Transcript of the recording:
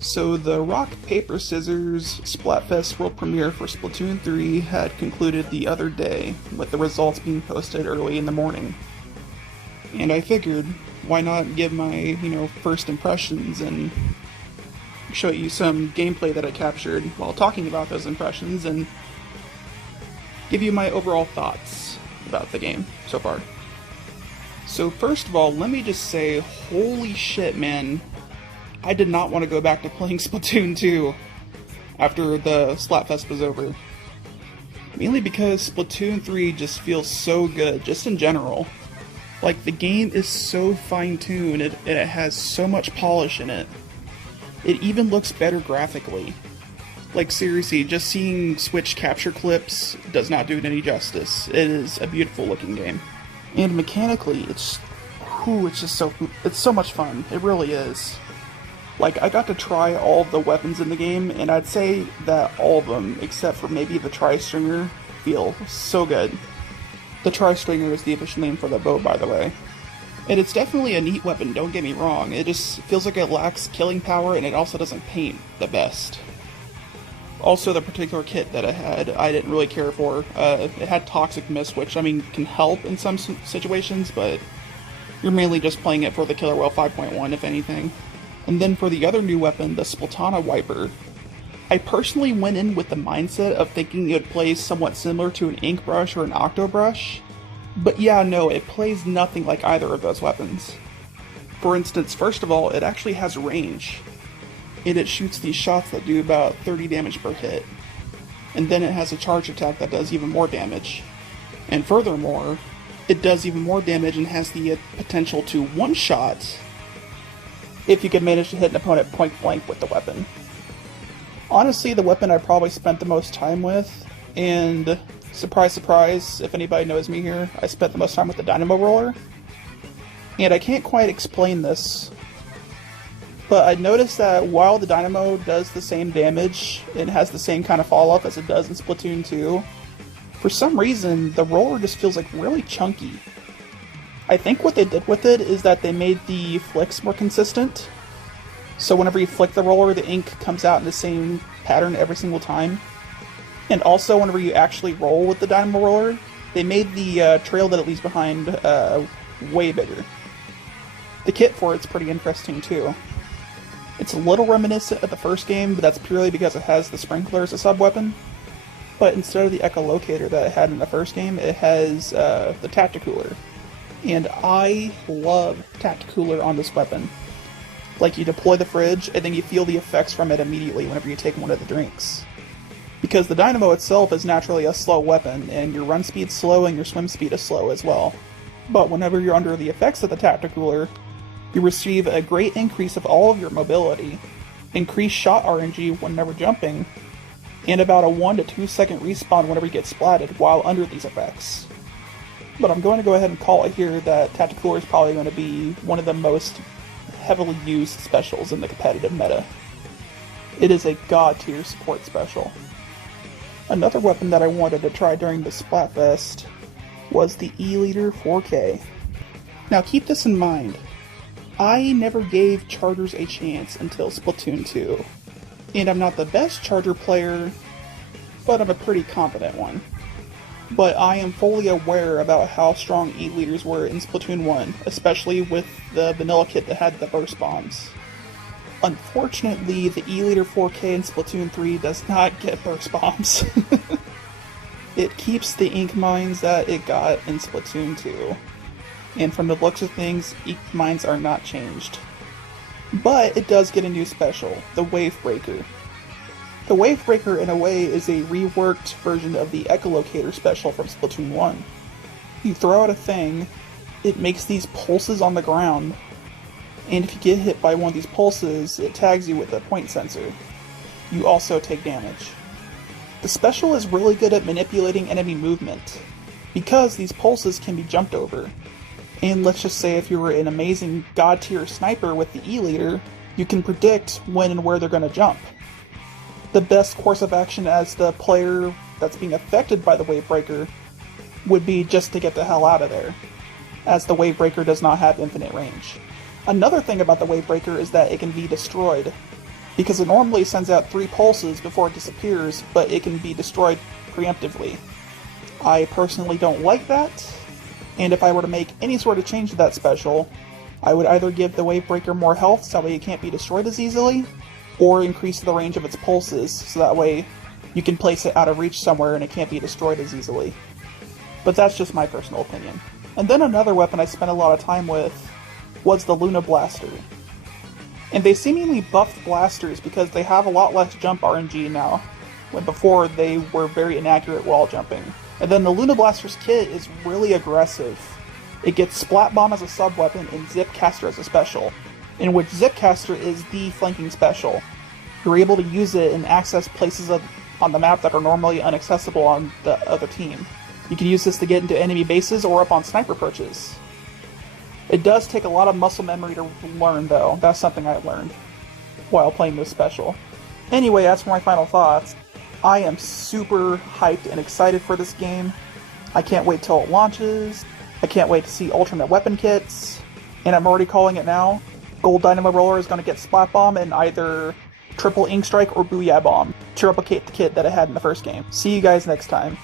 So the rock, paper, scissors Splatfest world premiere for Splatoon 3 had concluded the other day, with the results being posted early in the morning. And I figured, why not give my, first impressions and show you some gameplay that I captured while talking about those impressions and give you my overall thoughts about the game so far. So first of all, let me just say, holy shit, man. I did not want to go back to playing Splatoon 2 after the Splatfest was over. Mainly because Splatoon 3 just feels so good, just in general. Like, the game is so fine-tuned, and it has so much polish in it. It even looks better graphically. Like, seriously, just seeing Switch capture clips does not do it any justice. It is a beautiful looking game. And mechanically, it's just so much fun. It really is. Like, I got to try all of the weapons in the game, and I'd say that all of them, except for maybe the Tri-Stringer, feel so good. The Tri-Stringer is the official name for the bow, by the way. And it's definitely a neat weapon, don't get me wrong. It just feels like it lacks killing power, and it also doesn't paint the best. Also, the particular kit that it had, I didn't really care for. It had Toxic Mist, which, can help in some situations, but you're mainly just playing it for the Killer Whale 5.1, if anything. And then for the other new weapon, the Spotana Wiper, I personally went in with the mindset of thinking it would play somewhat similar to an ink brush or an octo brush, but yeah, no, it plays nothing like either of those weapons. For instance, first of all, it actually has range, and it shoots these shots that do about 30 damage per hit, and then it has a charge attack that does even more damage. And furthermore, it does even more damage and has the potential to one-shot if you could manage to hit an opponent point blank with the weapon. Honestly, the weapon I probably spent the most time with, and surprise surprise, if anybody knows me here, I spent the most time with the Dynamo Roller. And I can't quite explain this, but I noticed that while the Dynamo does the same damage and has the same kind of fall off as it does in Splatoon 2, for some reason the roller just feels like really chunky. I think what they did with it is that they made the flicks more consistent. So whenever you flick the roller, the ink comes out in the same pattern every single time. And also whenever you actually roll with the Dynamo Roller, they made the trail that it leaves behind way bigger. The kit for it's pretty interesting too. It's a little reminiscent of the first game, but that's purely because it has the Sprinkler as a sub-weapon. But instead of the Echolocator that it had in the first game, it has the Tacticooler. And I love Tacticooler on this weapon. Like, you deploy the fridge, and then you feel the effects from it immediately whenever you take one of the drinks. Because the Dynamo itself is naturally a slow weapon, and your run speed's slow and your swim speed is slow as well. But whenever you're under the effects of the Tacticooler, you receive a great increase of all of your mobility, increased shot RNG whenever jumping, and about a 1 to 2 second respawn whenever you get splatted while under these effects. But I'm going to go ahead and call it here that Tacticooler is probably going to be one of the most heavily used specials in the competitive meta. It is a god tier support special. Another weapon that I wanted to try during the Splatfest was the ELeader 4K. Now keep this in mind, I never gave chargers a chance until Splatoon 2. And I'm not the best charger player, but I'm a pretty competent one. But I am fully aware about how strong ELeaders were in Splatoon 1, especially with the vanilla kit that had the burst bombs. Unfortunately, the ELeader 4K in Splatoon 3 does not get burst bombs. It keeps the ink mines that it got in Splatoon 2. And from the looks of things, ink mines are not changed. But it does get a new special, the Wavebreaker. The Wavebreaker, in a way, is a reworked version of the Echolocator special from Splatoon 1. You throw out a thing, it makes these pulses on the ground, and if you get hit by one of these pulses, it tags you with a point sensor. You also take damage. The special is really good at manipulating enemy movement, because these pulses can be jumped over. And let's just say if you were an amazing god tier sniper with the ELeader, you can predict when and where they're going to jump. The best course of action as the player that's being affected by the Wavebreaker would be just to get the hell out of there, as the Wavebreaker does not have infinite range. Another thing about the Wavebreaker is that it can be destroyed. because it normally sends out 3 pulses before it disappears, but it can be destroyed preemptively. I personally don't like that, and if I were to make any sort of change to that special, I would either give the Wavebreaker more health so that way it can't be destroyed as easily, or increase the range of its pulses so that way you can place it out of reach somewhere and it can't be destroyed as easily. But that's just my personal opinion. And then another weapon I spent a lot of time with was the Luna Blaster. And they seemingly buffed blasters because they have a lot less jump RNG now, when before they were very inaccurate wall jumping. And then the Luna Blaster's kit is really aggressive. It gets Splat Bomb as a sub-weapon and Zipcaster as a special, in which Zipcaster is the flanking special. You're able to use it and access places on the map that are normally inaccessible on the other team. You can use this to get into enemy bases or up on sniper perches. It does take a lot of muscle memory to learn though, that's something I learned while playing this special. Anyway, as for my final thoughts, I am super hyped and excited for this game. I can't wait till it launches. I can't wait to see alternate weapon kits. And I'm already calling it now. Gold Dynamo Roller is going to get Splat Bomb and either Triple Ink Strike or Booyah Bomb to replicate the kit that it had in the first game. See you guys next time.